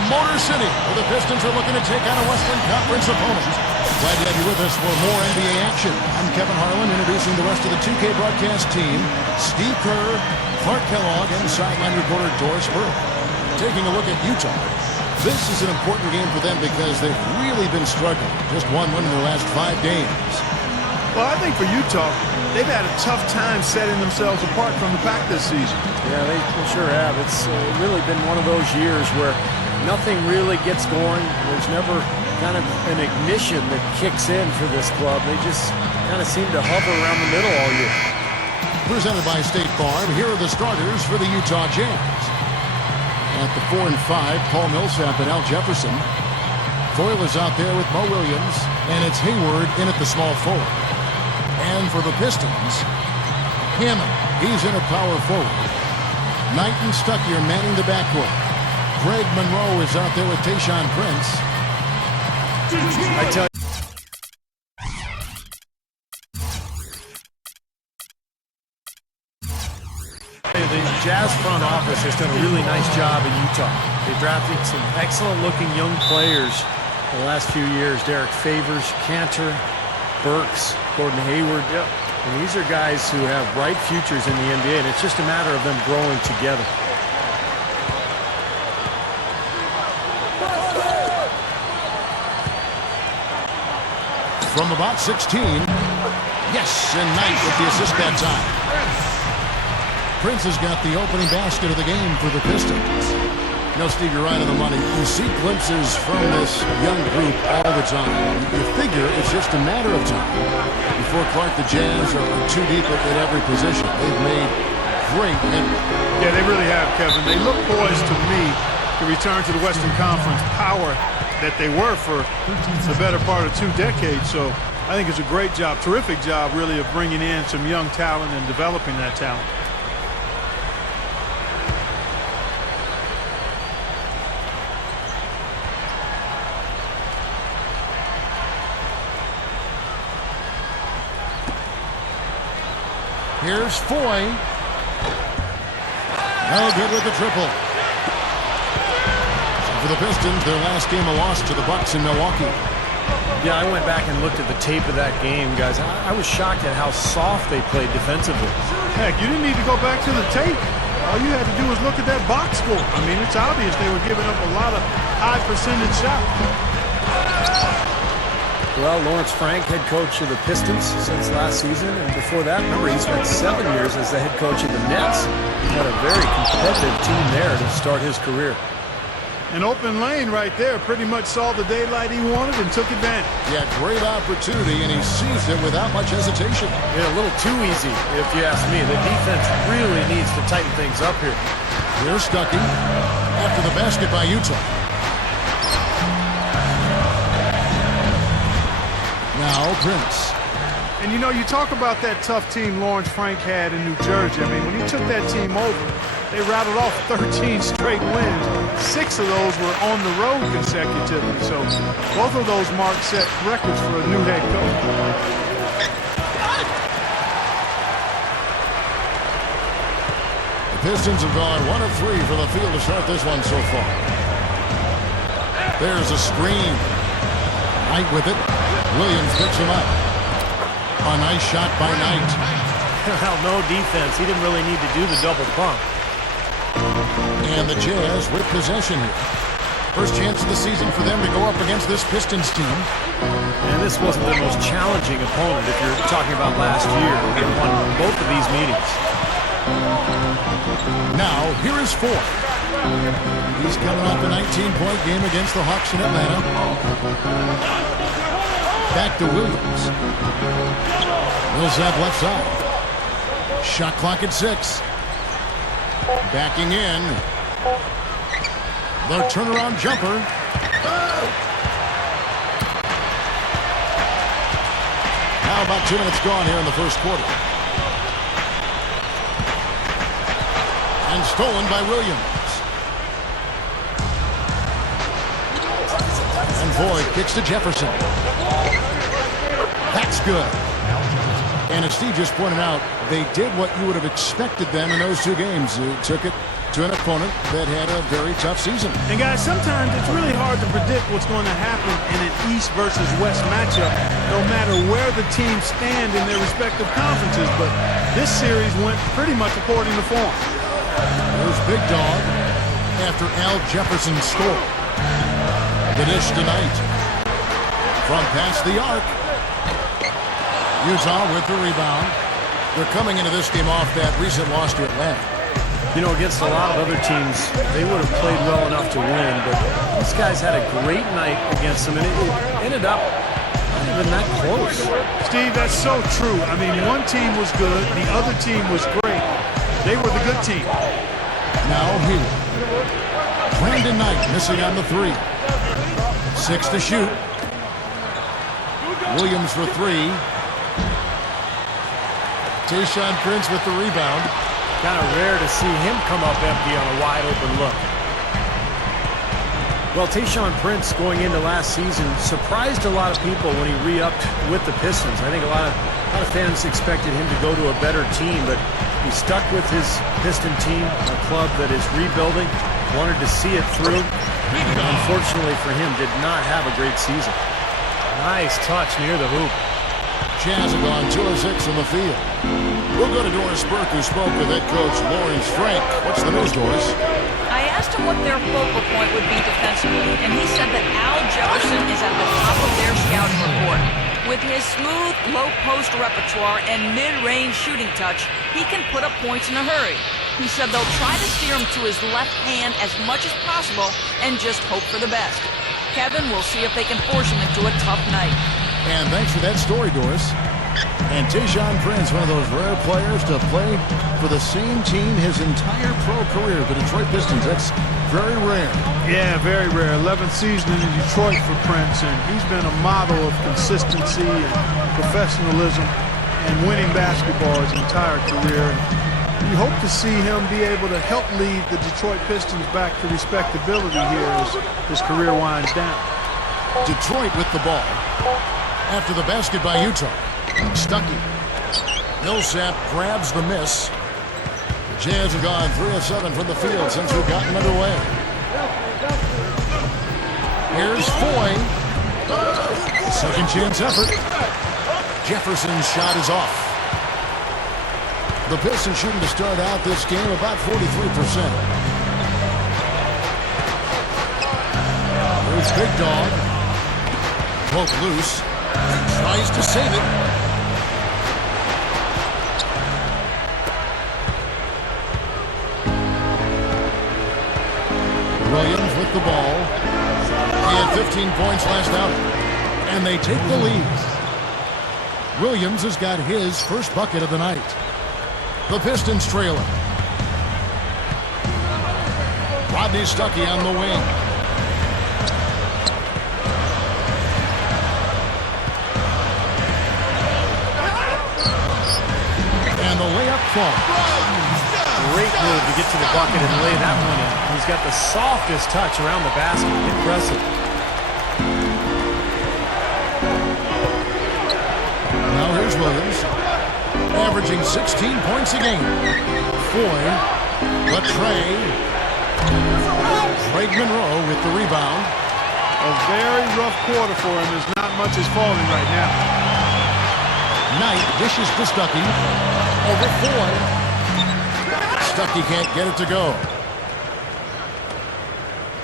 the Motor City, where the Pistons are looking to take on a Western Conference opponent. Glad to have you with us for more NBA action. I'm Kevin Harlan, introducing the rest of the 2K broadcast team. Steve Kerr, Clark Kellogg, and sideline reporter Doris Burke. Taking a look at Utah. This is an important game for them because they've really been struggling. Just one win in the last 5 games. Well, I think for Utah, they've had a tough time setting themselves apart from the pack this season. Yeah, they sure have. It's really been one of those years where nothing really gets going. There's never kind of an ignition that kicks in for this club. They just kind of seem to hover around the middle all year. Presented by State Farm, here are the starters for the Utah Jazz. At the 4 and 5, Paul Millsap and Al Jefferson. Foyle is out there with Mo Williams, and it's Hayward in at the small forward. And for the Pistons, Hammond, he's in at power forward. Knight and Stuckey manning the backcourt. Greg Monroe is out there with Tayshaun Prince. I tell you, the Jazz front office has done a really nice job in Utah. They drafted some excellent-looking young players in the last few years. Derek Favors, Cantor, Burks, Gordon Hayward. Yep. And these are guys who have bright futures in the NBA, and it's just a matter of them growing together. From about 16, yes, and Knight with the assist that time. Prince has got the opening basket of the game for the Pistons. You know, Steve, you're right on the money. You see glimpses from this young group all the time. You figure it's just a matter of time before Clark, the Jazz are too deep at every position. They've made great headway. Yeah, they really have, Kevin. They look poised to me to return to the Western Conference power that they were for the better part of 2 decades. So I think it's a great job, terrific job, really, of bringing in some young talent and developing that talent. Here's Foy. No good with the triple. So for the Pistons, their last game a loss to the Bucks in Milwaukee. Yeah, I went back and looked at the tape of that game, guys. I was shocked at how soft they played defensively. Heck, you didn't need to go back to the tape. All you had to do was look at that box score. I mean, it's obvious they were giving up a lot of high percentage shots. Well, Lawrence Frank, head coach of the Pistons since last season, and before that, remember, he spent 7 years as the head coach of the Nets. He had a very competitive team there to start his career. An open lane right there, pretty much saw the daylight he wanted and took advantage. Yeah, great opportunity, and he seized it without much hesitation. Yeah, a little too easy, if you ask me. The defense really needs to tighten things up here. Here's Stuckey after the basket by Utah. Now Prince. And you know, you talk about that tough team Lawrence Frank had in New Jersey. I mean, when he took that team over, they rattled off 13 straight wins. 6 of those were on the road consecutively. So both of those marks set records for a new head coach. The Pistons have gone 1 of 3 from the field to start this one so far. There's a screen. Knight with it. Williams picks him up. A nice shot by Knight. Well, no defense. He didn't really need to do the double pump. And the Jazz with possession here. First chance of the season for them to go up against this Pistons team. And this wasn't the most challenging opponent if you're talking about last year. They won both of these meetings. Now, here is Foy. He's coming off a 19-point game against the Hawks in Atlanta. Back to Williams. Millsap left side. Shot clock at 6. Backing in. The turnaround jumper. Now about 2 minutes gone here in the first quarter. And stolen by Williams. And Boyd kicks to Jefferson. That's good. And as Steve just pointed out, they did what you would have expected them in those 2 games. They took it to an opponent that had a very tough season. And guys, sometimes it's really hard to predict what's going to happen in an East versus West matchup, no matter where the teams stand in their respective conferences. But this series went pretty much according to form. There's Big Dog after Al Jefferson scored. The dish tonight from past the arc. Utah with the rebound. They're coming into this game off that recent loss to Atlanta. You know, against a lot of other teams, they would have played well enough to win, but these guys had a great night against them, and it ended up not even that close. Steve, that's so true. I mean, one team was good, the other team was great. They were the good team. Now here. Brandon Knight missing on the three. 6 to shoot. Williams for 3. Tayshaun Prince with the rebound. Kind of rare to see him come up empty on a wide open look. Well, Tayshaun Prince going into last season surprised a lot of people when he re-upped with the Pistons. I think a lot of fans expected him to go to a better team, but he stuck with his Piston team, a club that is rebuilding, wanted to see it through. Unfortunately for him, did not have a great season. Nice touch near the hoop. Jazz have gone 2 of 6 in the field. We'll go to Doris Burke, who spoke with head coach Lawrence Frank. What's the news, Doris? I asked him what their focal point would be defensively, and he said that Al Jefferson is at the top of their scouting report. With his smooth, low-post repertoire and mid-range shooting touch, he can put up points in a hurry. He said they'll try to steer him to his left hand as much as possible and just hope for the best. Kevin will see if they can force him into a tough night. And thanks for that story, Doris. And Tayshaun Prince, one of those rare players to play for the same team his entire pro career, the Detroit Pistons. That's very rare. Yeah, very rare. 11th season in Detroit for Prince, and he's been a model of consistency and professionalism and winning basketball his entire career. And you hope to see him be able to help lead the Detroit Pistons back to respectability here as his career winds down. Detroit with the ball. After the basket by Utah. Stuckey. Millsap grabs the miss. The Jazz have gone 3 of 7 from the field since we've gotten underway. Here's Foy. Second chance effort. Jefferson's shot is off. The Pistons shooting to start out this game about 43%. There's Big Dog. Poke loose. Tries to save it. Williams with the ball. He had 15 points last outing. And they take the lead. Williams has got his first bucket of the night. The Pistons trailing. Rodney Stuckey on the wing. And the layup falls. Great move to get to the bucket and lay that one in. He's got the softest touch around the basket. Impressive. Now here's Williams, averaging 16 points a game. Foy, Latre, Craig Monroe with the rebound. A very rough quarter for him as not much is falling right now. Knight dishes to Stuckey. Over Foy. Stuckey can't get it to go.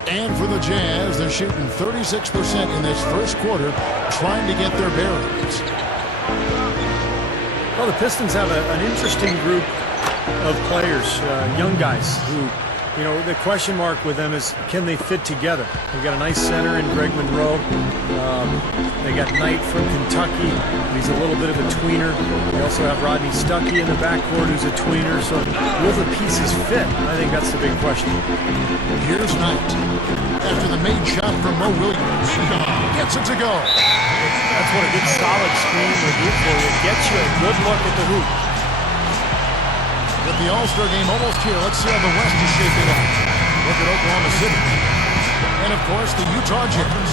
And for the Jazz, they're shooting 36% in this first quarter, trying to get their bearings. Well, the Pistons have an interesting group of players, young guys who, you know, the question mark with them is, can they fit together? They've got a nice center in Greg Monroe. They got Knight from Kentucky. He's a little bit of a tweener. They also have Rodney Stuckey in the backcourt, who's a tweener. So will the pieces fit? I think that's the big question. Here's Knight. After the made shot from Mo Williams. Gets it to go. That's what a good solid screen will do for you. Get you a good look at the hoop. With the All-Star game almost here, let's see how the West is shaping up. Look at Oklahoma City. And, of course, the Utah Jazz.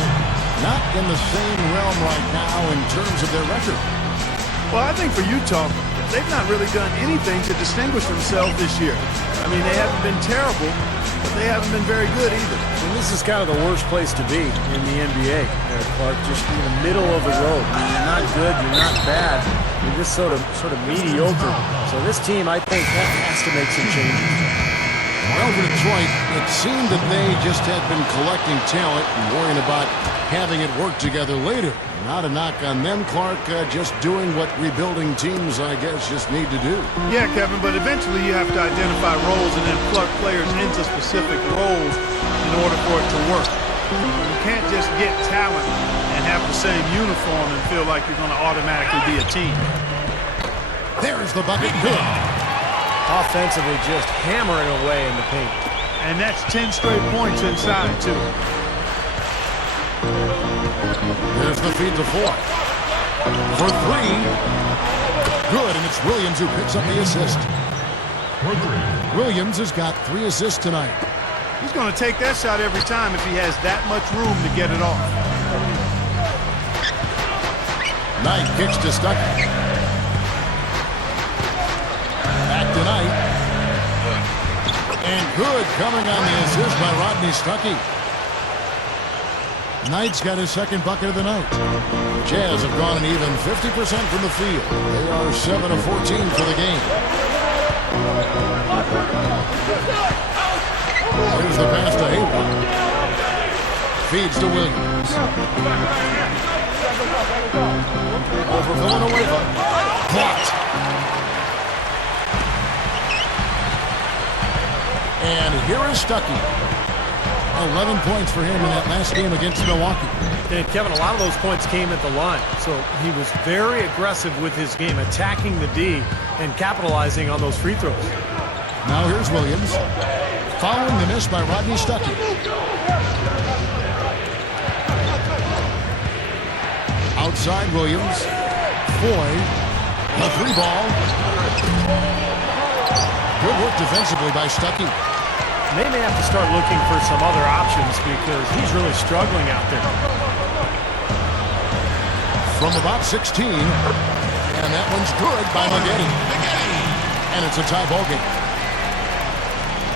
Not in the same realm right now in terms of their record. Well, I think for Utah, they've not really done anything to distinguish themselves this year. I mean, they haven't been terrible, but they haven't been very good either. And this is kind of the worst place to be in the NBA, Clark, just in the middle of the road. I mean, you're not good, you're not bad, you're just sort of mediocre. So this team, I think, has to make some changes. Well, for Detroit, it seemed that they just had been collecting talent and worrying about having it work together later. Not a knock on them, Clark, just doing what rebuilding teams, I guess, just need to do. Yeah, Kevin, but eventually you have to identify roles and then plug players into specific roles in order for it to work. You can't just get talent and have the same uniform and feel like you're going to automatically be a team. There's the bucket. Good. Offensively, just hammering away in the paint. And that's 10 straight points inside, too. There's the feed to four. For three. Good, and it's Williams who picks up the assist. Williams has got 3 assists tonight. He's going to take that shot every time if he has that much room to get it off. Knight kicks to Stuckey. Back to Knight. And good coming on the assist by Rodney Stuckey. Knight's got his second bucket of the night. Jazz have gone an even 50% from the field. They are 7 of 14 for the game. Here's the pass to Hayward. Feeds to Williams. Over Villanueva. Blocked. And here is Stuckey. 11 points for him in that last game against Milwaukee. And Kevin, a lot of those points came at the line. So he was very aggressive with his game, attacking the D and capitalizing on those free throws. Now here's Williams. Following the miss by Rodney Stuckey. Outside Williams. Foy. The 3-ball. Good work defensively by Stuckey. They may have to start looking for some other options because he's really struggling out there. From about 16. And that one's good by Maggette. And it's a tie ball game.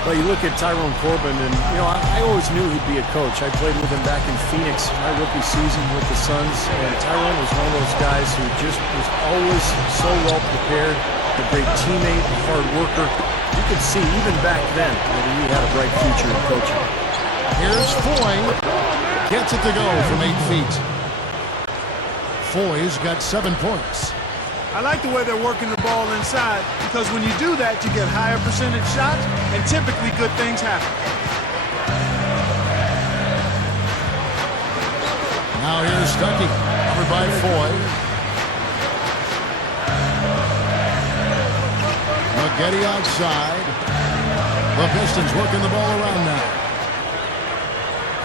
Well, you look at Tyrone Corbin, and, you know, I always knew he'd be a coach. I played with him back in Phoenix my rookie season with the Suns, and Tyrone was one of those guys who just was always so well prepared, a great teammate, a hard worker. You could see even back then that he had a bright future in coaching. Here's Foy. Gets it to go from 8 feet. Foy's got 7 points. I like the way they're working the ball inside because when you do that, you get higher percentage shots and typically good things happen. Now here's Stuckey, covered by Foy. Maggette outside. The Pistons working the ball around now.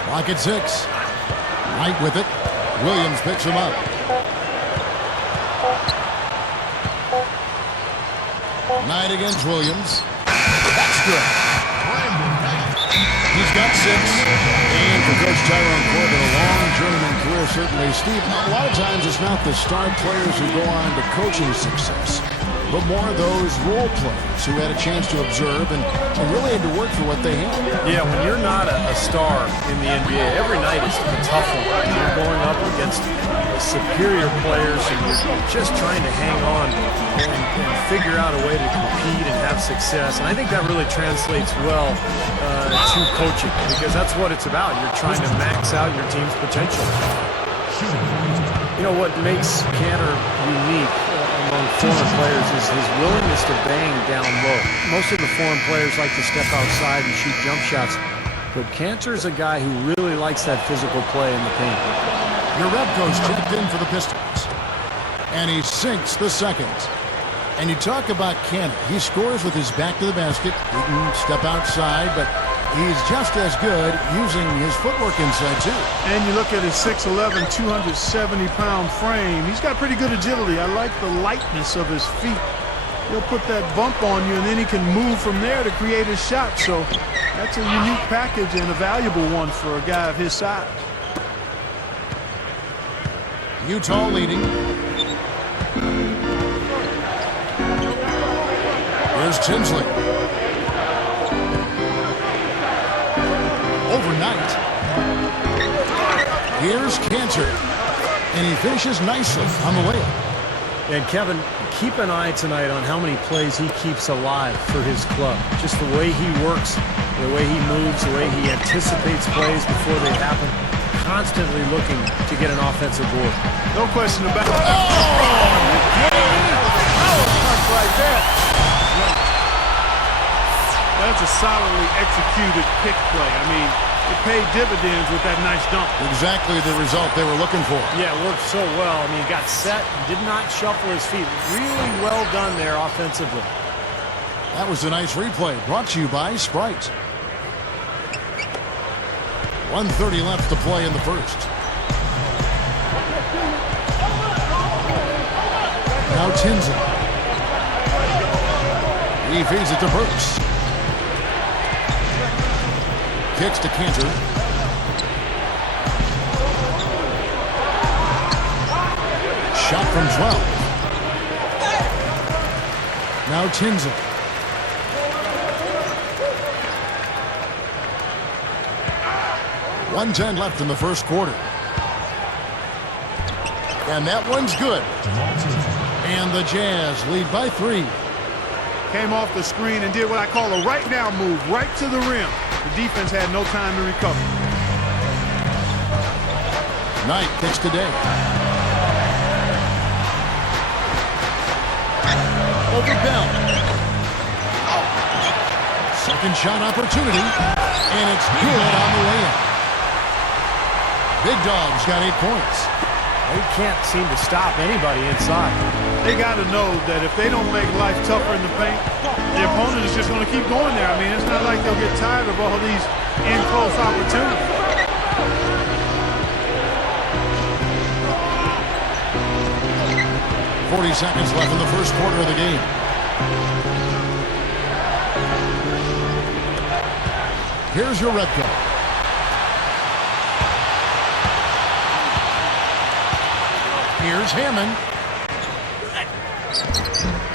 Clock at 6. Knight with it. Williams picks him up. Knight against Williams. That's good. He's got 6. And for Coach Tyrone Corbin, a long journeyman career, certainly. Steve, a lot of times it's not the star players who go on to coaching success, but more those role players who had a chance to observe and really had to work for what they had. Yeah, when you're not a star in the NBA, every night is a tough one. You're going up against superior players, and you're just trying to hang on and figure out a way to compete and have success. And I think that really translates well to coaching, because that's what it's about. You're trying to max out your team's potential. You know, what makes Cantor unique among foreign players is his willingness to bang down low. Most of the foreign players like to step outside and shoot jump shots, but Cantor's a guy who really likes that physical play in the paint. Jerebko's checked in for the Pistons, and he sinks the second. And you talk about Cantor. He scores with his back to the basket. He can step outside, but he's just as good using his footwork inside, too. And you look at his 6'11", 270-pound frame. He's got pretty good agility. I like the lightness of his feet. He'll put that bump on you, and then he can move from there to create his shot. So that's a unique package and a valuable one for a guy of his size. Utah leading. Here's Tinsley. Overnight. Here's Cantor. And he finishes nicely on the layup. And Kevin, keep an eye tonight on how many plays he keeps alive for his club. Just the way he works, the way he moves, the way he anticipates plays before they happen. Constantly looking to get an offensive board. No question about it. Right there. That's a solidly executed pick play. I mean, it paid dividends with that nice dunk. Exactly the result they were looking for. Yeah, it worked so well. I mean, he got set, did not shuffle his feet. Really well done there offensively. That was a nice replay brought to you by Sprite. 1:30 left to play in the first. Now Tinsley. He feeds it to Burks. Kicks to Cantor. Shot from 12. Now Tinsley. .110 left in the first quarter. And that one's good. And the Jazz lead by 3. Came off the screen and did what I call a right now move, right to the rim. The defense had no time to recover. Knight kicks to Day. Over Bell. Second shot opportunity. And it's good on the way in. Big Dog's got 8 points. They can't seem to stop anybody inside. They got to know that if they don't make life tougher in the paint, the opponent is just going to keep going there. I mean, it's not like they'll get tired of all these in-close opportunities. .40 seconds left in the first quarter of the game. Here's your Redco. Here's Hammond.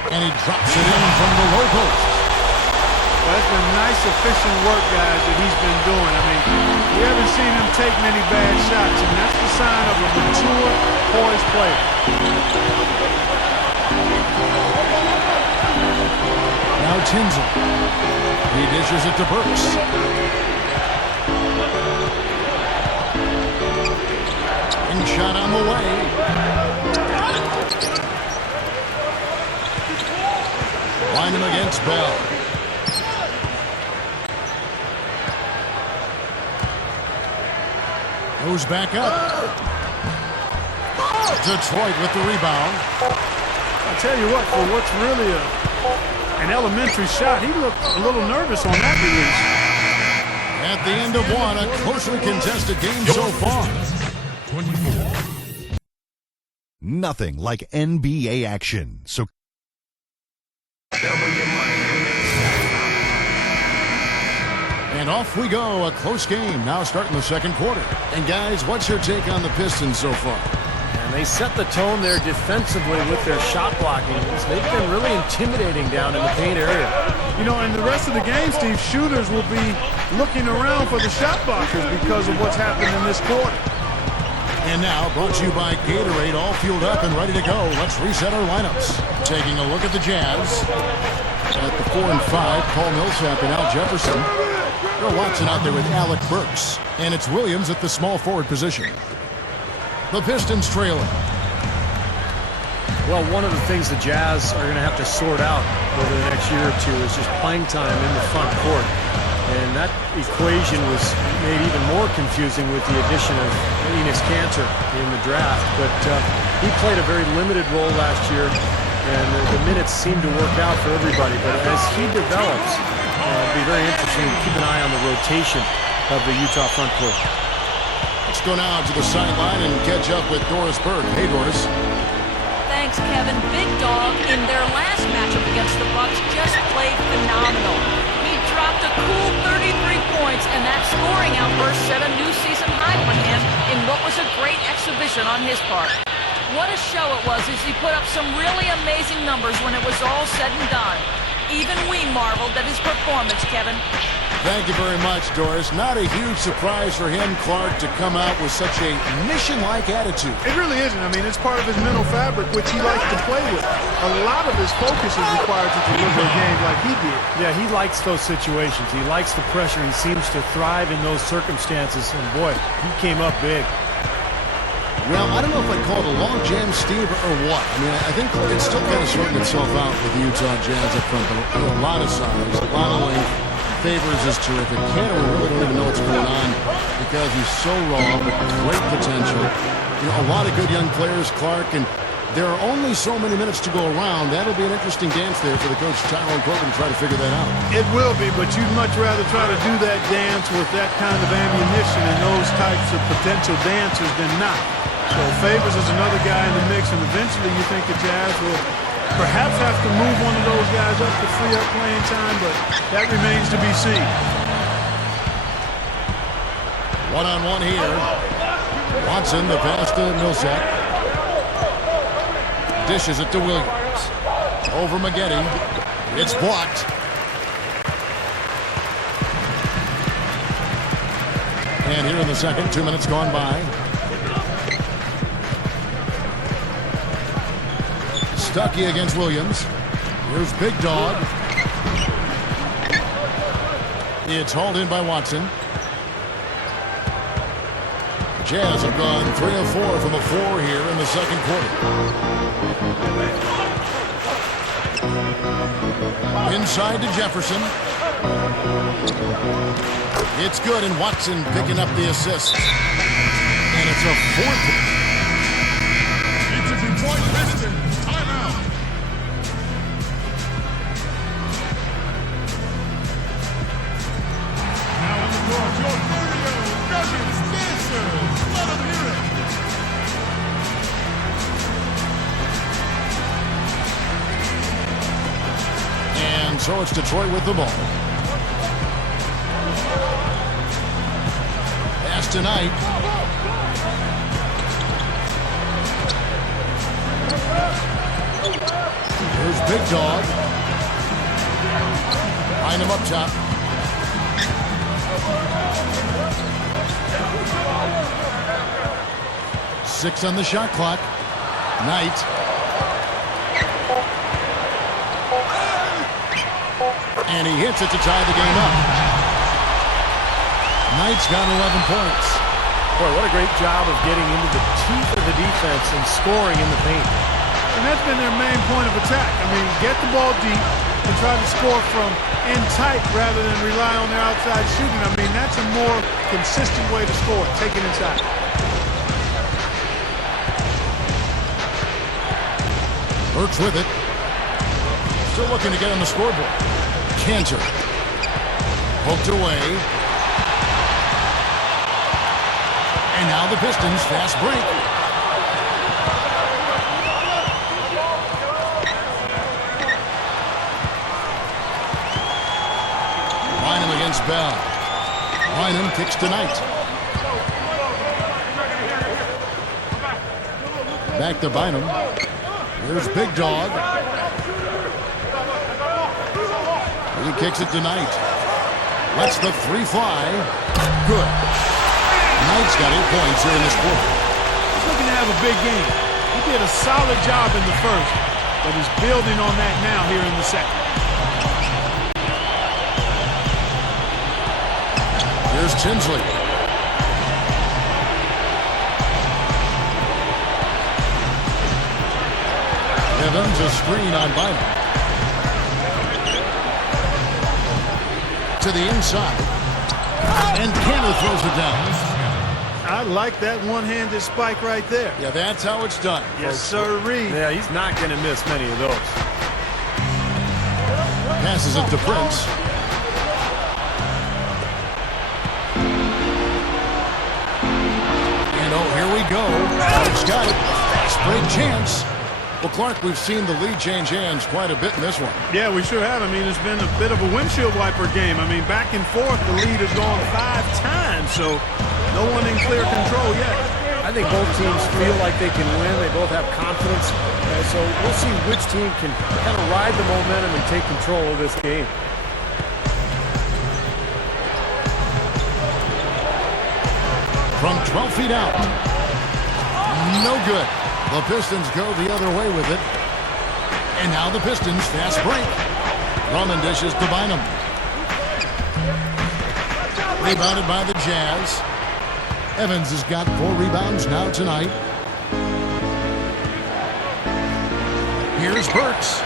And he drops it in from the low post. Well, that's been nice, efficient work, guys, that he's been doing. I mean, we haven't seen him take many bad shots, and that's the sign of a mature, poised player. Now Tinsley. He dishes it to Burks. And shot on the way. Line him against Bell. Goes back up. Detroit with the rebound. I'll tell you what, for what's really an elementary shot, he looked a little nervous on that release. At the end of one, a closely contested game so far. 24. Nothing like NBA action. So and off we go, a close game now starting the second quarter. And guys, what's your take on the Pistons so far? And they set the tone there defensively with their shot blocking. They've been really intimidating down in the paint area. You know, in the rest of the game, Steve, shooters will be looking around for the shot blockers because of what's happened in this quarter. And now, brought to you by Gatorade, all fueled up and ready to go. Let's reset our lineups. Taking a look at the Jazz. At the 4 and 5, Paul Millsap and Al Jefferson. Bill Watson out there with Alec Burks. And it's Williams at the small forward position. The Pistons trailing. Well, one of the things the Jazz are going to have to sort out over the next year or two is just playing time in the front court. And that equation was made even more confusing with the addition of Enes Kanter in the draft. But he played a very limited role last year, and the minutes seemed to work out for everybody. But as he develops, it'll be very interesting to keep an eye on the rotation of the Utah front court. Let's go now to the sideline and catch up with Doris Burke. Hey, Doris. Thanks, Kevin. Big Dog, in their last matchup against the Bucks, just played phenomenal. He dropped a cool 33 points, and that scoring outburst set a new season high for him in what was a great exhibition on his part. What a show it was as he put up some really amazing numbers when it was all said and done. Even we marveled at his performance, Kevin. Thank you very much, Doris. Not a huge surprise for him, Clark, to come out with such a mission-like attitude. It really isn't. I mean, it's part of his mental fabric, which he likes to play with. A lot of his focus is required to deliver a game like he did. Yeah, he likes those situations. He likes the pressure. He seems to thrive in those circumstances. And, boy, he came up big. Well, I don't know if I'd call it a log jam, Steve, or what. I mean, I think it's still kind of sorting itself out with the Utah Jazz up front. A lot of size, a lot of length. Favors is terrific. Cantor, we really don't even know what's going on because he's so raw, but great potential. You know, a lot of good young players, Clark, and there are only so many minutes to go around. That'll be an interesting dance there for the coach, Tyrone Corbin, to try to figure that out. It will be, but you'd much rather try to do that dance with that kind of ammunition and those types of potential dancers than not. So Favors is another guy in the mix, and eventually you think the Jazz will perhaps have to move one of those guys up to free up playing time, but that remains to be seen. One-on-one here. Watson, the pass to Millsap. Dishes it to Williams. Over Maggette. It's blocked. And here in the second, 2 minutes gone by. Stuckey against Williams. Here's Big Dog. It's hauled in by Watson. Jazz have gone 3 of 4 from the floor here in the second quarter. Inside to Jefferson. It's good, and Watson picking up the assist. And it's a fourth. It's a Detroit Pistons timeout. Now on the court, your radio, Nuggets dancers. Let them hear it. And so it's Detroit with the ball. Pass tonight. Here's Big Dog. Find him up top. Six on the shot clock. Knight. And he hits it to tie the game up. Knight's got 11 points. Boy, what a great job of getting into the teeth of the defense and scoring in the paint. And that's been their main point of attack. I mean, get the ball deep and try to score from in tight rather than rely on their outside shooting. I mean, that's a more consistent way to score, take it inside. Burks with it. Still looking to get on the scoreboard. Cantor. Poked away. And now the Pistons fast break. Bynum against Bell. Bynum kicks tonight. Back to Bynum. Here's Big Dog. He kicks it tonight. Lets the three fly. Good. Knight's got 8 points here in this quarter. He's looking to have a big game. He did a solid job in the first, but he's building on that now here in the second. Here's Tinsley. Evans a screen on Bynum. To the inside. And Cantor throws it down. I like that one-handed spike right there. Yeah, that's how it's done. Yes, sir-ree. Yeah, he's not going to miss many of those. Passes it to Prince. And oh, here we go. Clark's got it. Fast break chance. Well, Clark, we've seen the lead change hands quite a bit in this one. Yeah, we sure have. I mean, it's been a bit of a windshield wiper game. I mean, back and forth, the lead has gone 5 times, so no one in clear control yet. I think both teams feel like they can win. They both have confidence So we'll see which team can kind of ride the momentum and take control of this game. From 12 feet out. No good. The Pistons go the other way with it. And now the Pistons fast break. Drummond dishes to Bynum. Rebounded by the Jazz. Evans has got 4 rebounds now tonight. Here's Burks.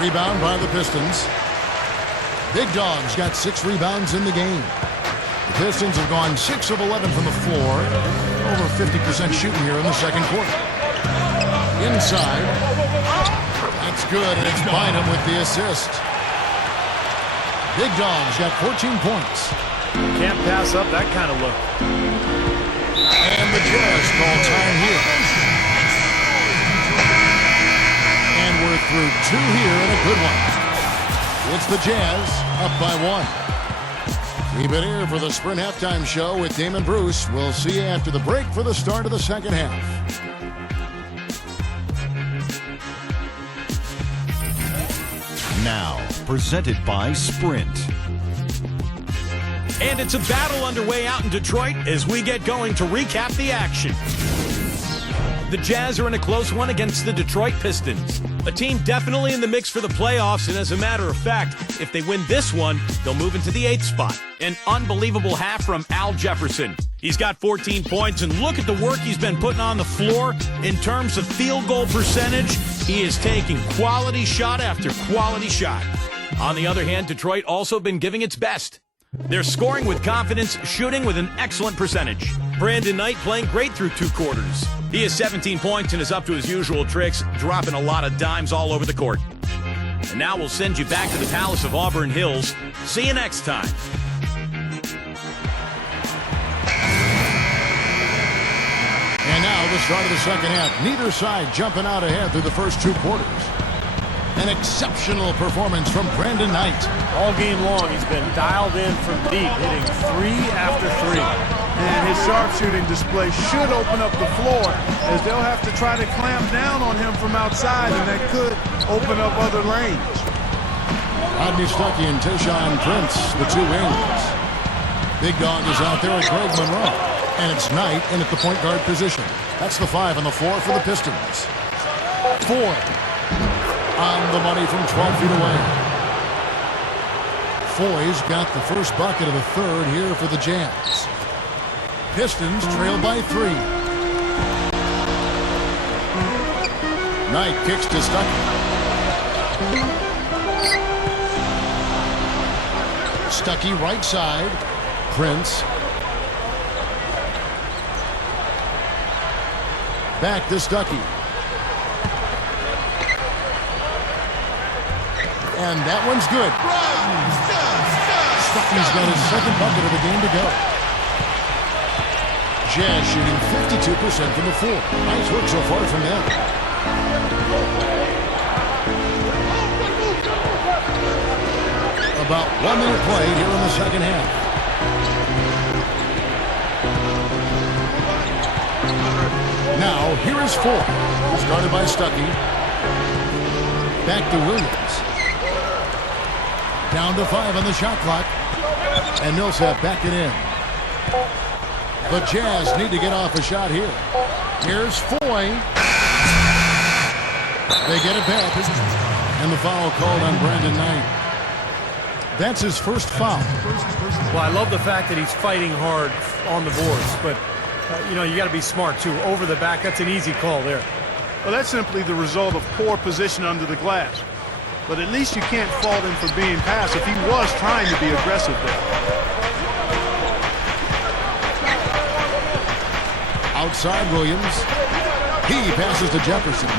Rebound by the Pistons. Big Dog's got 6 rebounds in the game. The Pistons have gone 6 of 11 from the floor. Over 50% shooting here in the second quarter. Inside. That's good, and it's Bynum with the assist. Big Dog's got 14 points. Can't pass up that kind of look. And the Jazz call time here. And we're through 2 here and a good one. It's the Jazz up by 1. Keep it here for the Sprint Halftime Show with Damon Bruce. We'll see you after the break for the start of the second half. Now, presented by Sprint. And it's a battle underway out in Detroit as we get going to recap the action. The Jazz are in a close one against the Detroit Pistons. A team definitely in the mix for the playoffs, and as a matter of fact, if they win this one, they'll move into the 8th spot. An unbelievable half from Al Jefferson. He's got 14 points, and look at the work he's been putting on the floor. In terms of field goal percentage, he is taking quality shot after quality shot. On the other hand, Detroit also been giving its best. They're scoring with confidence, shooting with an excellent percentage. Brandon Knight playing great through 2 quarters. He has 17 points and is up to his usual tricks, dropping a lot of dimes all over the court. And now we'll send you back to the Palace of Auburn Hills. See you next time. And now the start of the second half. Neither side jumping out ahead through the first 2 quarters. An exceptional performance from Brandon Knight. All game long, he's been dialed in from deep, hitting 3 after 3. And his sharpshooting display should open up the floor, as they'll have to try to clamp down on him from outside, and that could open up other lanes. Rodney Stuckey and Tayshaun Prince, the 2 wings. Big Dog is out there with Greg Monroe. And it's Knight in at the point guard position. That's the 5 on the floor for the Pistons. Foy on the money from 12 feet away. Foy's got the first bucket of the third here for the Jazz. Pistons trail by 3. Knight kicks to Stuckey. Stuckey right side. Prince. Back to Stuckey. And that one's good. Stuckey's got his second bucket of the game to go. Jazz shooting 52% from the floor. Nice work so far from them. About 1 minute played here in the second half. Now, here is 4. Started by Stuckey. Back to Williams. Down to 5 on the shot clock. And Millsap backing in. The Jazz need to get off a shot here. Here's Foy. They get it back. And the foul called on Brandon Knight. That's his first foul. Well, I love the fact that he's fighting hard on the boards, but you know, you got to be smart too. Over the back, that's an easy call there. Well, that's simply the result of poor position under the glass. But at least you can't fault him for being passive. He was trying to be aggressive there. Outside Williams. He passes to Jefferson.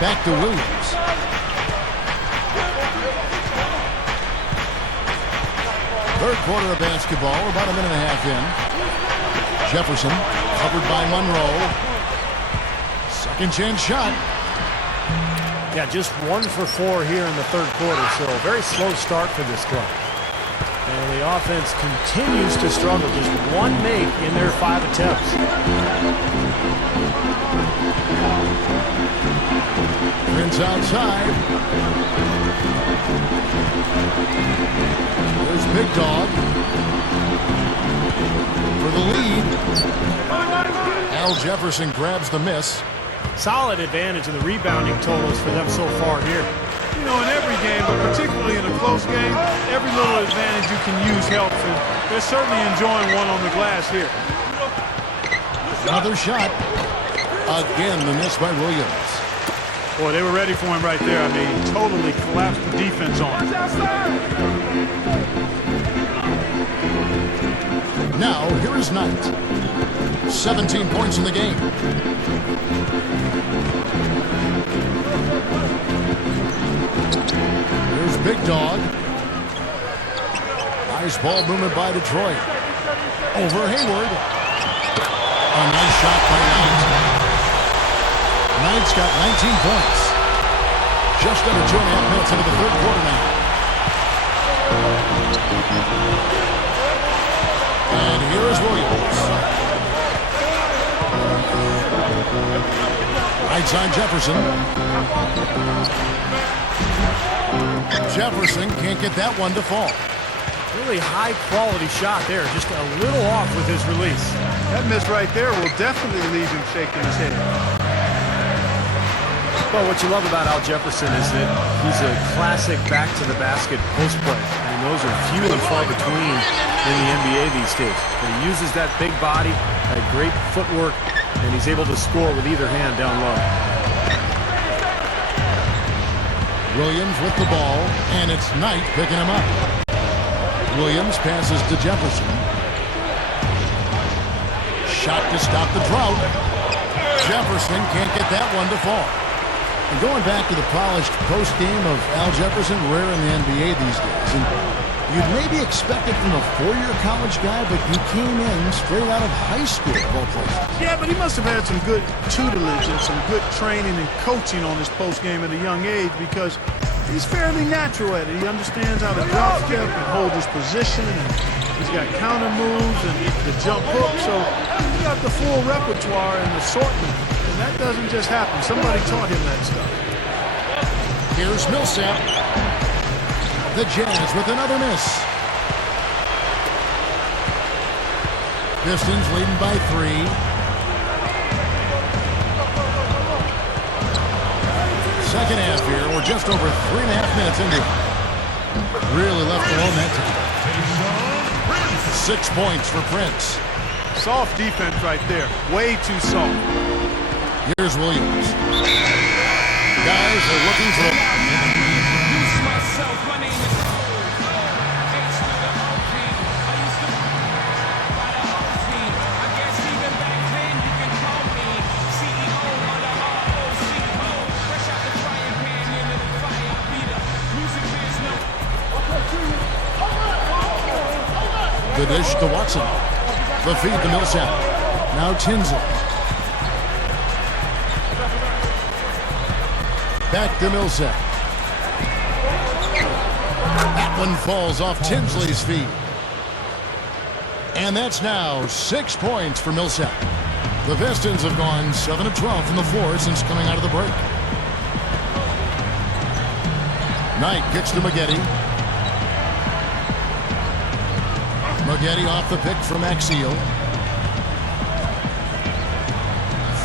Back to Williams. Third quarter of basketball, about a minute and a half in. Jefferson covered by Monroe. Second chance shot. Yeah, just 1 for 4 here in the third quarter, so very slow start for this club. And the offense continues to struggle. Just one make in their 5 attempts. Prince outside. There's Big Dog for the lead. Al Jefferson grabs the miss. Solid advantage in the rebounding totals for them so far here. You know, in every game, but particularly in a close game, every little advantage you can use helps. And they're certainly enjoying one on the glass here. Another shot. Again, the miss by Williams. Boy, they were ready for him right there. I mean, totally collapsed the defense on him. Now, here is Knight. 17 points in the game. Here's Big Dog. Nice ball movement by Detroit. Over Hayward. A nice shot by Knight. Knight's got 19 points. Just under 2.5 minutes into the third quarter now. And here is Williams. Right side Jefferson. Jefferson can't get that one to fall. Really high quality shot there. Just a little off with his release. That miss right there will definitely leave him shaking his head. Well, what you love about Al Jefferson is that he's a classic back-to-the-basket post play. And those are few and far between in the NBA these days. But he uses that big body, that great footwork, and he's able to score with either hand down low. Williams with the ball, and it's Knight picking him up. Williams passes to Jefferson. Shot to stop the drought. Jefferson can't get that one to fall. And going back to the polished post game of Al Jefferson, rare in the NBA these days. And you'd maybe expect it from a 4-year college guy, but he came in straight out of high school of all places. Yeah, but he must have had some good tutelage and some good training and coaching on his post game at a young age, because he's fairly natural at it. He understands how to drop step and hold his position, and he's got counter moves and the jump hook. So he's got the full repertoire and assortment. And that doesn't just happen. Somebody taught him that stuff. Here's Millsap. The Jazz with another miss. Pistons leading by 3. Second half here. We're just over 3.5 minutes into it. Really left alone that time. 6 points for Prince. Soft defense right there. Way too soft. Here's Williams. Guys are looking for the dish to Watson. The feed to Millsap. Now Tinsley. Back to Millsap. That one falls off Tinsley's feet. And that's now 6 points for Millsap. The Pistons have gone 7 of 12 from the floor since coming out of the break. Knight gets to Maggette. Maggette off the pick from Axial.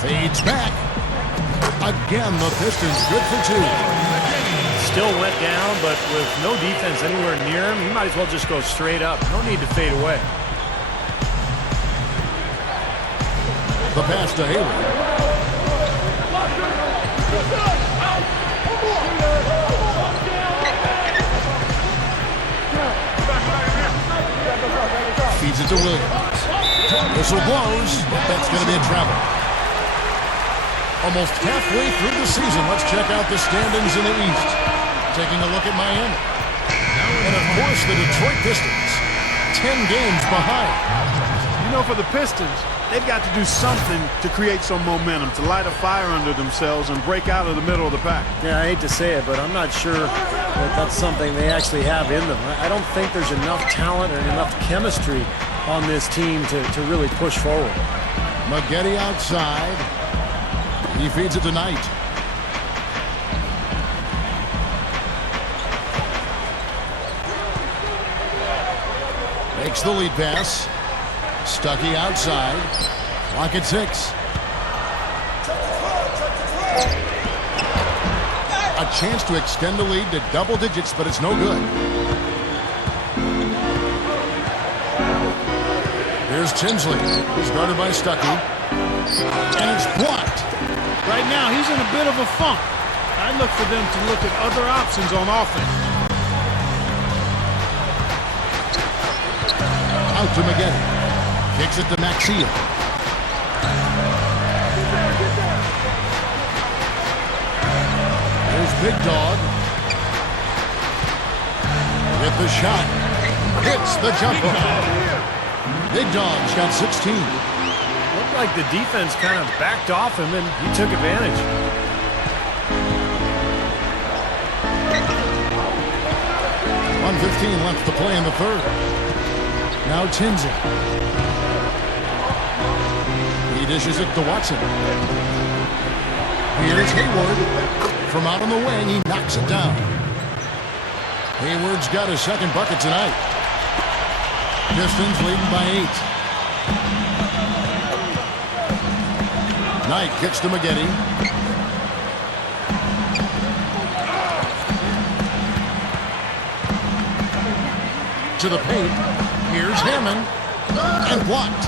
Fades back. Again, the Pistons good for 2. Still went down, but with no defense anywhere near him, he might as well just go straight up. No need to fade away. The pass to Hayward. Feeds it to Williams. Whistle blows. That's going to be a travel. Almost halfway through the season, let's check out the standings in the East. Taking a look at Miami. And of course, the Detroit Pistons, 10 games behind. You know, for the Pistons, they've got to do something to create some momentum, to light a fire under themselves and break out of the middle of the pack. Yeah, I hate to say it, but I'm not sure that that's something they actually have in them. I don't think there's enough talent and enough chemistry on this team to really push forward. Maggette outside. He feeds it to Knight. Makes the lead pass. Stuckey outside. Clock at 6. A chance to extend the lead to double digits, but it's no good. Here's Tinsley. He's guarded by Stuckey. And it's blocked. Right now, he's in a bit of a funk. I look for them to look at other options on offense. Out to Maggette. Kicks it to Maxia. There's Big Dog. With the shot. Hits the jumper. Big Dog's got 16. Looked like the defense kind of backed off him, and he took advantage. .115 left to play in the third. Now Tinsley. He dishes it to Watson. Here's Hayward. From out on the wing, he knocks it down. Hayward's got his second bucket tonight. Pistons leading by 8. Knight gets to Maggette. To the paint. Here's Hammond. And blocked.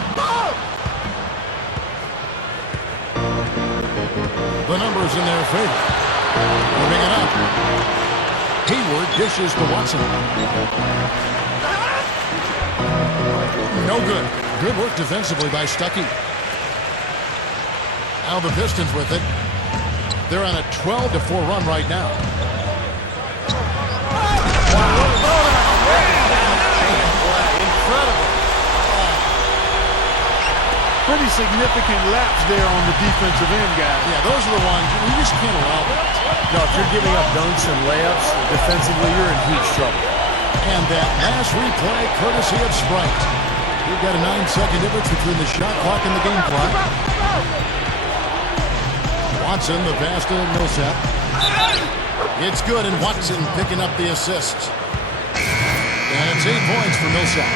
The numbers in their favor. Moving it up. Hayward dishes to Watson. No good. Good work defensively by Stuckey. Now the Pistons with it. They're on a 12-4 run right now. Incredible. Pretty significant lapse there on the defensive end, guys. Yeah, those are the ones you just can't allow that. No, if you're giving up dunks and layups, defensively, you're in huge trouble. And that last replay, courtesy of Sprite. We've got a 9-second difference between the shot clock and the game clock. Watson, the pass to Millsap. It's good, and Watson picking up the assist. And it's 8 points for Millsap.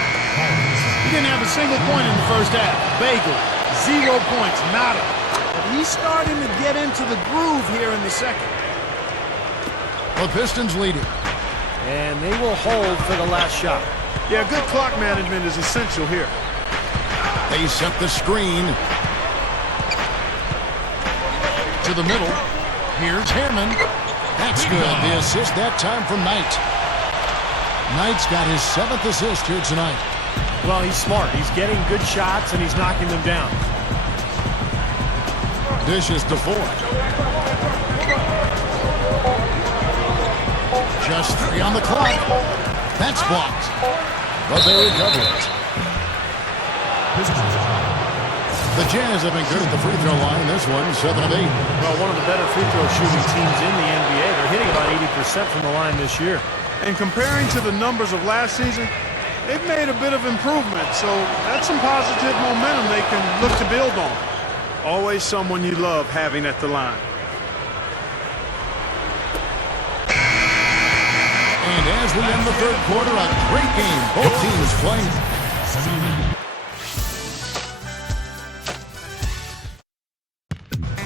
He didn't have a single point in the first half. Bagel, 0 points, nada. But he's starting to get into the groove here in the second. The Pistons leading. And they will hold for the last shot. Yeah, good clock management is essential here. They set the screen. To the middle. Here's Hammond. That's good. The assist that time from Knight. Knight's got his 7th assist here tonight. Well, he's smart. He's getting good shots, and he's knocking them down. Dishes to Ford. Just 3 on the clock. That's blocked. But they recover it. The Jazz have been good at the free throw line. This one, 7 of 8. Well, one of the better free throw shooting teams in the NBA. They're hitting about 80% from the line this year. And comparing to the numbers of last season, they've made a bit of improvement. So that's some positive momentum they can look to build on. Always someone you love having at the line. And as we end the third quarter, a great game. Both teams playing.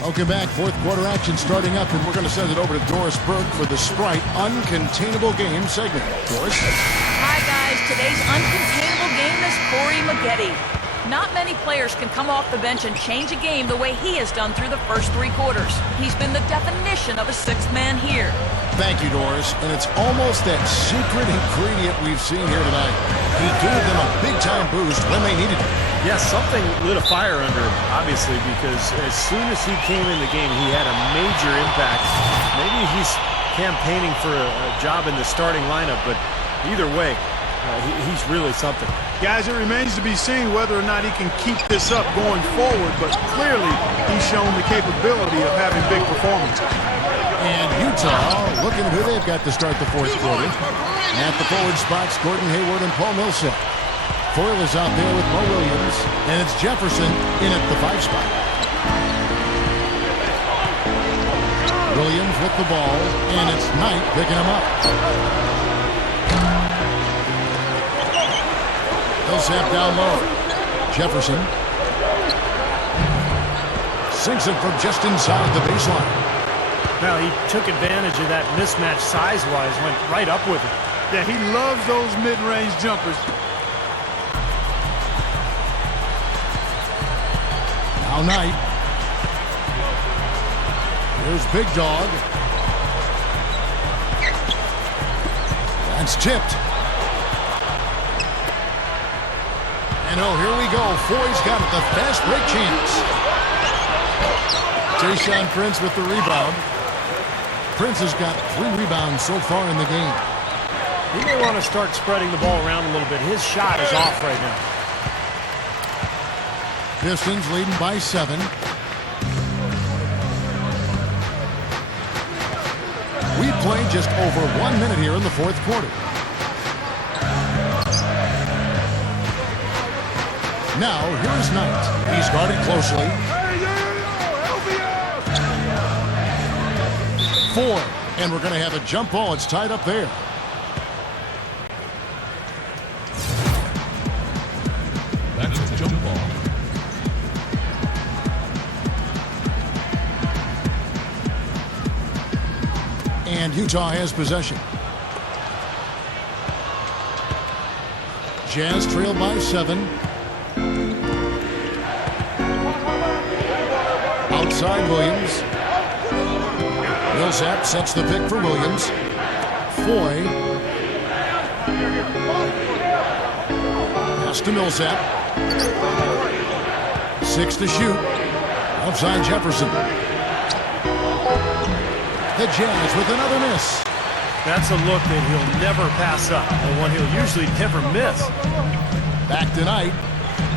Welcome back. Fourth quarter action starting up, and we're going to send it over to Doris Burke for the Sprite Uncontainable Game segment. Doris? Hi, guys. Today's uncontainable game is Corey Maggette. Not many players can come off the bench and change a game the way he has done through the first 3 quarters. He's been the definition of a 6th man here. Thank you, Doris. And it's almost that secret ingredient we've seen here tonight. He gave them a big-time boost when they needed it. Yes, something lit a fire under him, obviously, because as soon as he came in the game, he had a major impact. Maybe he's campaigning for a job in the starting lineup, but either way, He's really something. Guys, it remains to be seen whether or not he can keep this up going forward, but clearly he's shown the capability of having big performances. And Utah looking at who they've got to start the fourth quarter. At the forward spots, Gordon Hayward and Paul Millsap. Foyle is out there with Mo Williams, and it's Jefferson in at the 5 spot. Williams with the ball, and it's Knight picking him up. Millsap down low. Jefferson sinks it from just inside the baseline. Now, he took advantage of that mismatch size-wise, went right up with it. Yeah, he loves those mid-range jumpers. Now Knight. Here's Big Dog. That's tipped. And oh, here we go. Foy's got it. The fast break chance. Tayshaun Prince with the rebound. Prince has got 3 rebounds so far in the game. He may want to start spreading the ball around a little bit. His shot is off right now. Pistons leading by 7. We played just over 1 minute here in the fourth quarter. Now, here's Knight. He's guarded closely. Four, and we're going to have a jump ball. It's tied up there. That's a jump ball. And Utah has possession. Jazz trail by 7. Outside Williams. Millsap sets the pick for Williams. Foy. Pass to Millsap. 6 to shoot. Outside Jefferson. The Jazz with another miss. That's a look that he'll never pass up, and one he'll usually never miss. Back to Knight.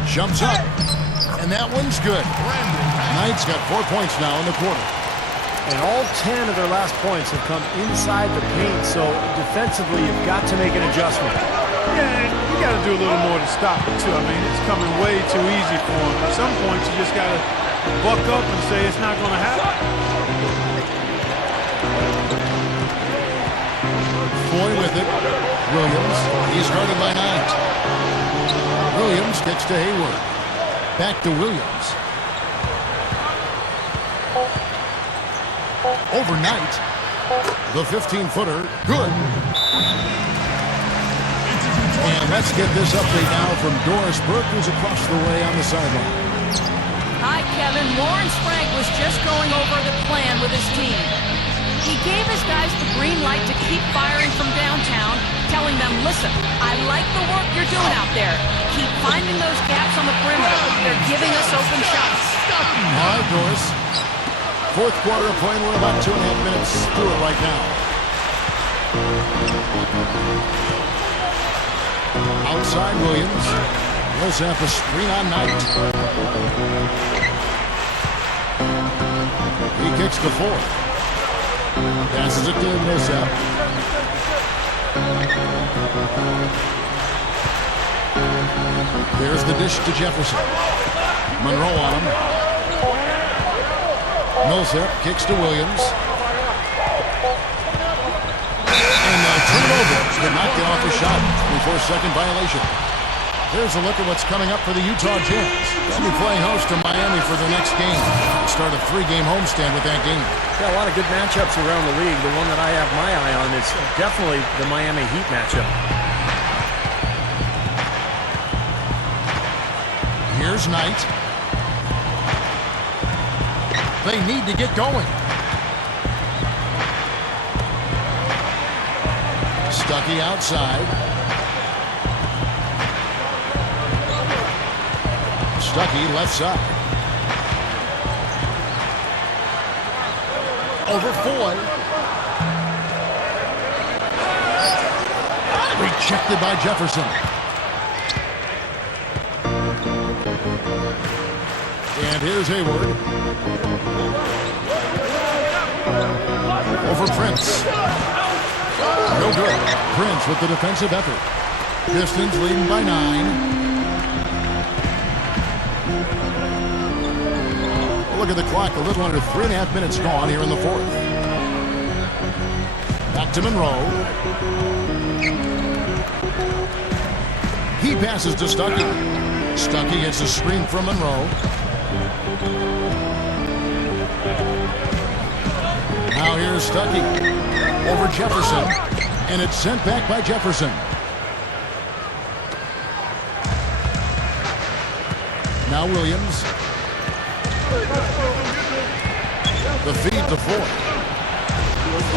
Jumps up. And that one's good. Knight's got 4 points now in the quarter. And all 10 of their last points have come inside the paint, so defensively you've got to make an adjustment. Yeah, you got to do a little more to stop it, too. I mean, it's coming way too easy for him. At some points, you just got to buck up and say it's not going to happen. Foy with it. Williams. He's guarded by Knight. Williams gets to Hayward. Back to Williams. Overnight. The 15-footer. Good. And let's get this update now from Doris Burke, who's across the way on the sideline. Hi, Kevin. Lawrence Frank was just going over the plan with his team. He gave his guys the green light to keep firing from downtown, telling them, listen, I like the work you're doing out there. Keep finding those gaps on the perimeter. They're giving us open shots. All right, Doris. Fourth quarter of play, we're about 2.5 minutes through it right now. Outside Williams. Millsap a screen on Knight. He kicks to Ford. Passes it to Millsap. There's the dish to Jefferson. Monroe on him. Millsap kicks to Williams. And turn it over. Did not get off the shot. 24-second violation. Here's a look at what's coming up for the Utah Jazz. They'll be playing host to Miami for their next game. Start a 3-game homestand with that game. Yeah, a lot of good matchups around the league. The one that I have my eye on is definitely the Miami Heat matchup. Here's Knight. They need to get going. Stuckey outside. Stuckey left side. Over Foy. Rejected by Jefferson. And here's Hayward. Over Prince. No good. Prince with the defensive effort. Pistons leading by 9. Look at the clock. A little under 3.5 minutes gone here in the fourth. Back to Monroe. He passes to Stuckey. Stuckey gets a screen from Monroe. Now here's Stuckey over Jefferson, and it's sent back by Jefferson. Now Williams. The feed to Ford.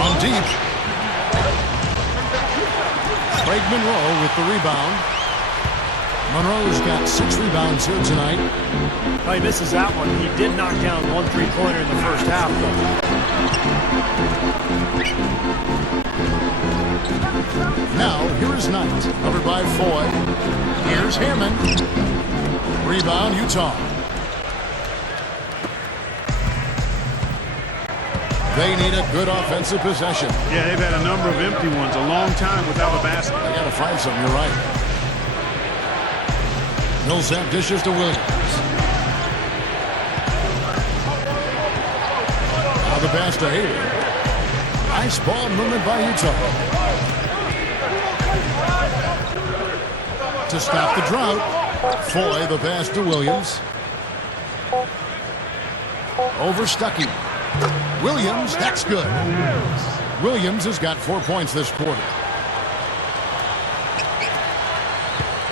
On deep. Craig Monroe with the rebound. Monroe's got 6 rebounds here tonight. Well, he misses that one. He did knock down 1 3-pointer in the first half, though. Now, here is Knight, covered by Foy. Here's Hammond. Rebound, Utah. They need a good offensive possession. Yeah, they've had a number of empty ones, a long time without a basket. They got to find something, you're right. Millsap dishes to Williams. Now the pass to Hayward. Nice ball movement by Utah. To stop the drought, Foy the pass to Williams. Over Stuckey. Williams, that's good. Williams has got 4 points this quarter.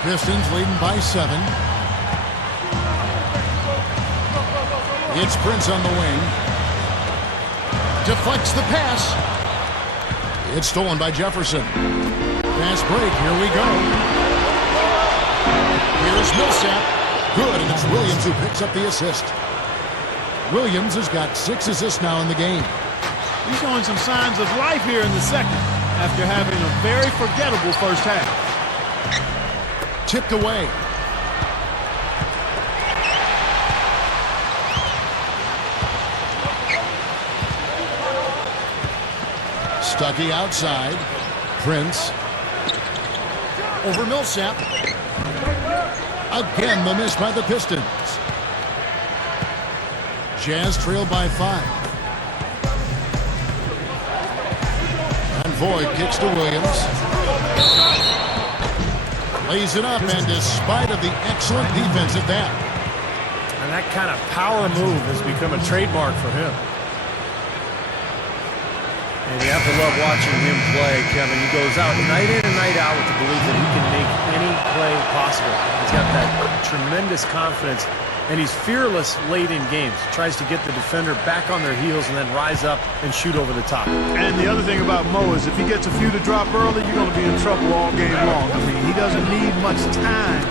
Pistons leading by 7. It's Prince on the wing. Deflects the pass. It's stolen by Jefferson. Pass break, here we go. Here's Millsap. Good, and it's Williams who picks up the assist. Williams has got 6 assists now in the game. He's showing some signs of life here in the second after having a very forgettable first half. Tipped away. Stuckey outside. Prince. Over Millsap. Again, the miss by the Pistons. Jazz trailed by 5. And Voigt kicks to Williams. Lays it up, and despite of the excellent defense at that. And that kind of power move has become a trademark for him. And you have to love watching him play, Kevin. He goes out night in and night out with the belief that he can make any play possible. He's got that tremendous confidence, and he's fearless late in games. Tries to get the defender back on their heels and then rise up and shoot over the top. And the other thing about Mo is if he gets a few to drop early, you're going to be in trouble all game long. I mean, he doesn't need much time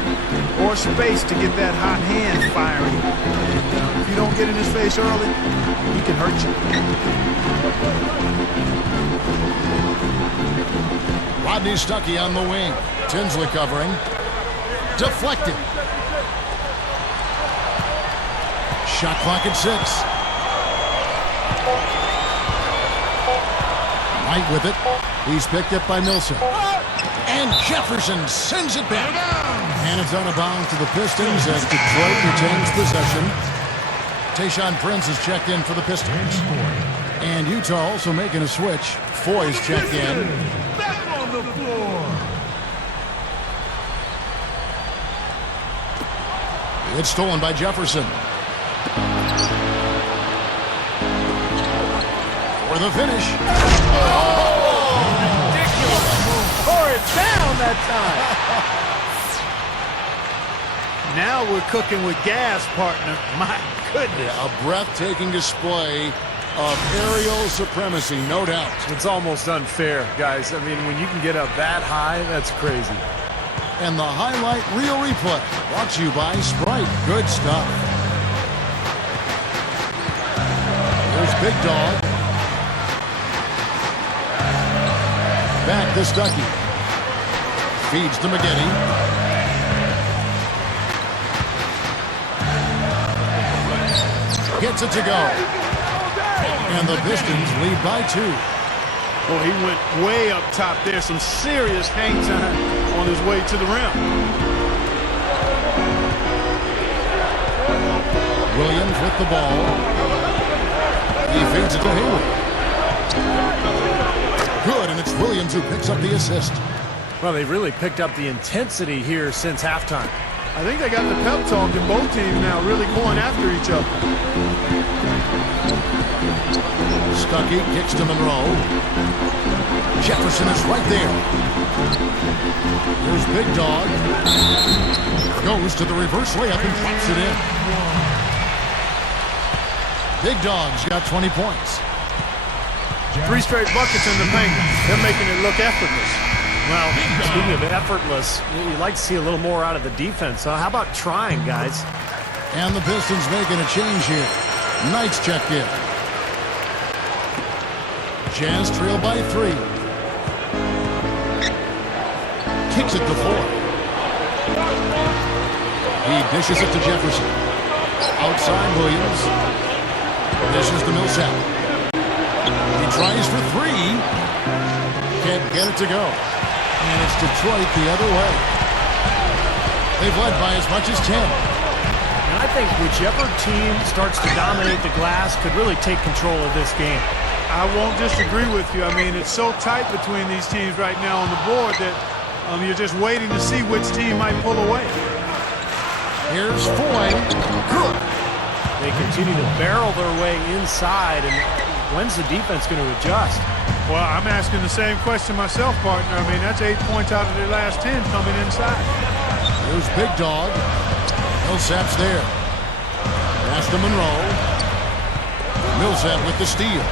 or space to get that hot hand firing. And, if you don't get in his face early, he can hurt you. Rodney Stuckey on the wing. Tinsley covering. Deflected. Shot clock at 6. Knight with it. He's picked up by Millsap. And Jefferson sends it back. And it's out of bounds to the Pistons as Detroit retains possession. Tayshaun Prince is checked in for the Pistons. And Utah also making a switch. Foy's checked in. Back on the floor. It's stolen by Jefferson. For the finish. Ridiculous move. Tore it down that time. Now we're cooking with gas, partner. My goodness. A breathtaking display of aerial supremacy, no doubt. It's almost unfair, guys. I mean, when you can get up that high, that's crazy. And the highlight reel replay brought to you by Sprite. Good stuff. There's Big Dog. Back to Stuckey. Feeds to McGinney. Gets it to go. And the Pistons lead by 2. Well, he went way up top there. Some serious hang time on his way to the rim. Williams with the ball. He feeds it to Hayward. Good, and it's Williams who picks up the assist. Well, they've really picked up the intensity here since halftime. I think they got the pep talk in both teams now, really going after each other. Stuckey kicks to Monroe. Jefferson is right there. Here's Big Dog. Goes to the reverse layup and drops it in. Big Dog's got 20 points. 3 straight buckets in the paint. They're making it look effortless. Well, speaking of effortless, we'd like to see a little more out of the defense. So how about trying, guys? And the Pistons making a change here. Knight's checked in. Jazz trail by 3. Kicks it to 4. He dishes it to Jefferson. Outside Williams. Dishes to Millsap. He tries for 3. Can't get it to go. And it's Detroit the other way. They've led by as much as 10. And I think whichever team starts to dominate the glass could really take control of this game. I won't disagree with you. I mean, it's so tight between these teams right now on the board that you're just waiting to see which team might pull away. Here's Foy. Good. They continue to barrel their way inside, and when's the defense going to adjust? Well, I'm asking the same question myself, partner. I mean, that's 8 points out of their last 10 coming inside. Here's Big Dog. Millsap's there. Pass to Monroe. Millsap with the steal.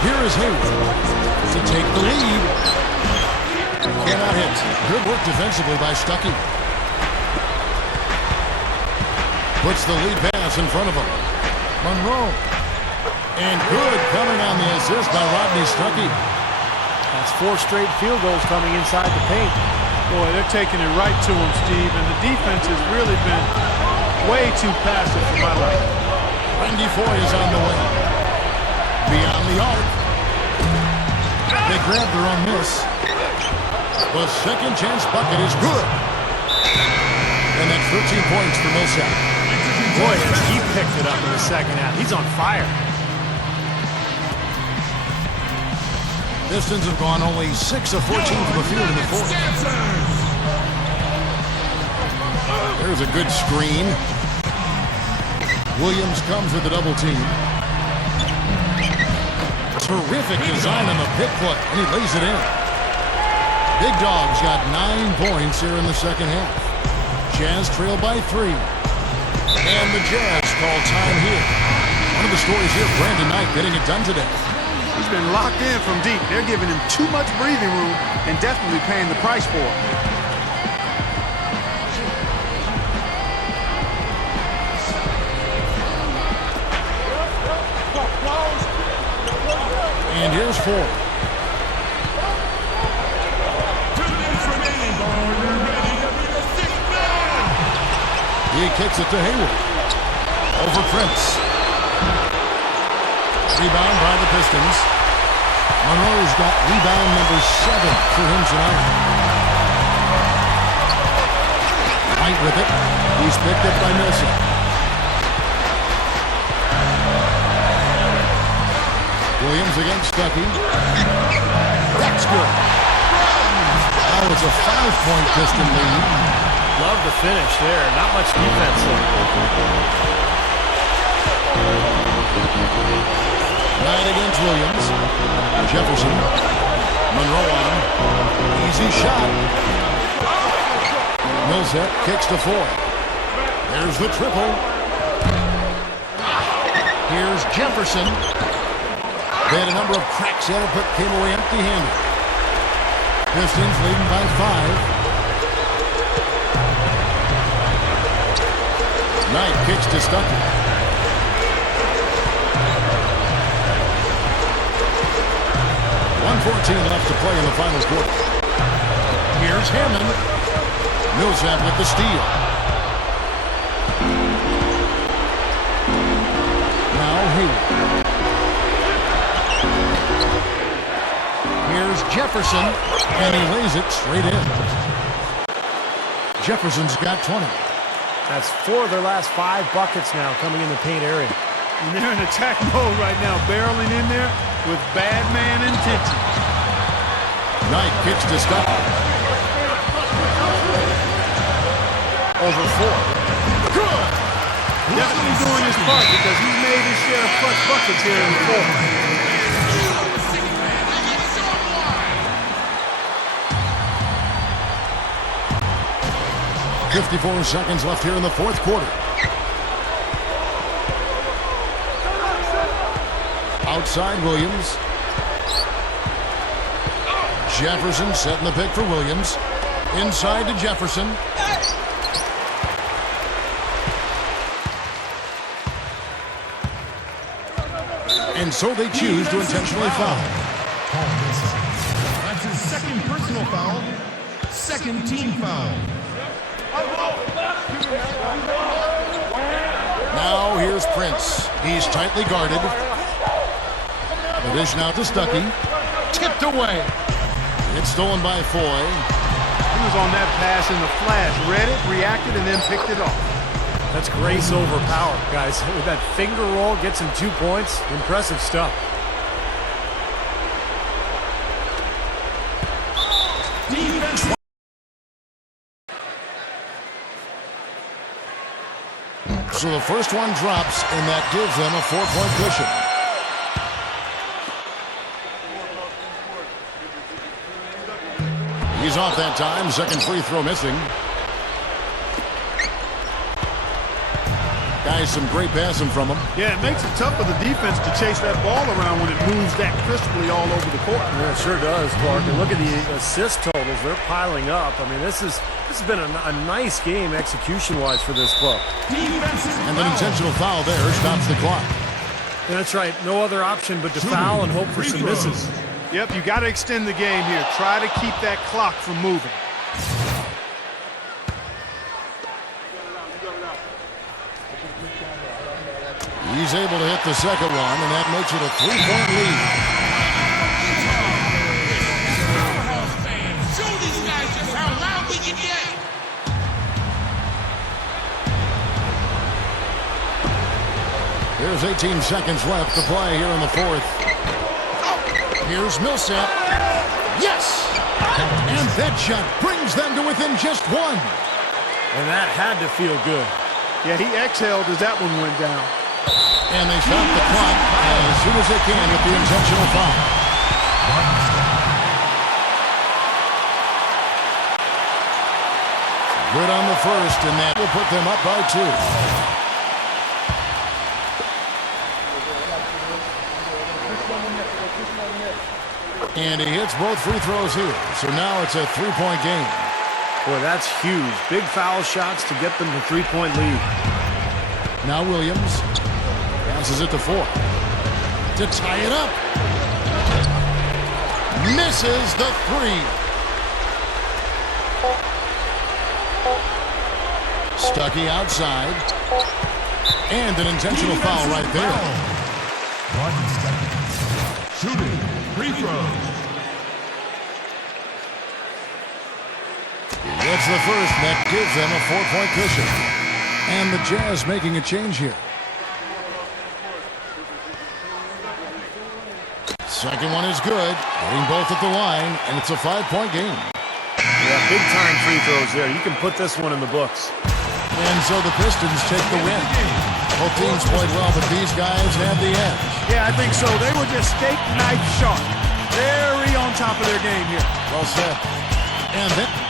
Here is Hayward to take the lead. Cannot hit. Good work defensively by Stuckey. Puts the lead pass in front of him. Monroe. And good coming on the assist by Rodney Stuckey. That's 4 straight field goals coming inside the paint. Boy, they're taking it right to him, Steve, and the defense has really been way too passive for my liking. Randy Foy is on the way. Beyond the arc. They grabbed her on this. The second chance bucket is good. And that's 13 points for Millsap. Boy, has he picked it up in the second half. He's on fire. Pistons have gone only 6 of 14 from the field in the fourth. There's a good screen. Williams comes with a double team. Terrific design on the pick foot, and he lays it in. Big Dog's got 9 points here in the second half. Jazz trail by 3. And the Jazz call time here. One of the stories here, Brandon Knight getting it done today. He's been locked in from deep. They're giving him too much breathing room and definitely paying the price for it. And here's 4. 2 minutes remaining. Are you ready to be the 6th man? He kicks it to Hayward. Over Prince. Rebound by the Pistons. Monroe's got rebound number 7 for him tonight. Knight with it. He's picked up by Millsap. Williams against Stuckey. That's good. Now it's a 5-point Piston lead. Love the finish there. Not much defense there. Knight against Williams. Jefferson. Monroe on him. Easy shot. Millsap kicks to 4. There's the triple. Here's Jefferson. They had a number of cracks at it, but came away empty-handed. Pistons leading by 5. Knight kicks to Stuckey. 1:14 left to play in the final quarter. Here's Hammond. Millsap with the steal. Now Hayward. Here's Jefferson, and he lays it straight in. Jefferson's got 20. That's 4 of their last 5 buckets now coming in the paint area. And they're in attack mode right now, barreling in there with bad man intention. Knight kicks to Scott. Over 4. Good! Definitely doing his part because he's made his share of clutch buckets here in the fourth. 54 seconds left here in the fourth quarter. Outside Williams. Jefferson setting the pick for Williams. Inside to Jefferson. And so they choose to intentionally foul. That's his second personal foul. Second team foul. Now here's Prince. He's tightly guarded. The dish now to Stuckey. Tipped away. It's stolen by Foy. He was on that pass in the flash, read it, reacted, and then picked it off. That's grace over power, guys. With that finger roll, gets him 2 points. Impressive stuff. Defense. So the first one drops, and that gives them a 4-point cushion. He's off that time. Second free throw missing. Guys, some great passing from him. Yeah, it makes it tough for the defense to chase that ball around when it moves that crisply all over the court. Yeah, it sure does, Clark. And look at the assist totals. They're piling up. I mean, this has been a nice game execution-wise for this club. And an intentional foul there stops the clock. And that's right. No other option but to foul and hope for some misses. Yep, you got to extend the game here. Try to keep that clock from moving. He's able to hit the second one, and that makes it a 3-point lead. Show these guys just how loud we can get. There's 18 seconds left to play here in the fourth. Here's Millsap. Yes! And that shot brings them to within just 1. And that had to feel good. Yeah, he exhaled as that one went down. And they stop the clock as soon as they can with the intentional foul. Good on the first, and that will put them up by 2. And he hits both free throws here. So now it's a 3-point game. Boy, that's huge. Big foul shots to get them the 3-point lead. Now Williams passes it to 4 to tie it up. Misses the 3. Stuckey outside. And an intentional foul right there. Shooting free throws. That's the first. That gives them a 4-point cushion. And the Jazz making a change here. Second one is good. Hitting both at the line, and it's a 5-point game. Yeah, big-time free throws there. You can put this one in the books. And so the Pistons take the win. Both teams played well, but these guys have the edge. Yeah, I think so. They were just steak knife sharp. Very on top of their game here. Well said. And then...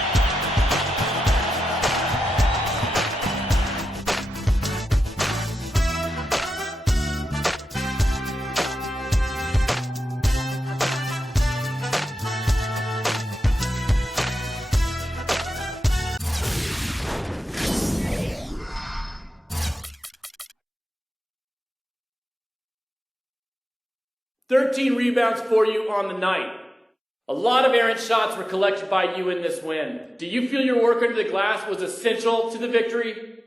"13 rebounds for you on the night. A lot of errant shots were collected by you in this win. Do you feel your work under the glass was essential to the victory?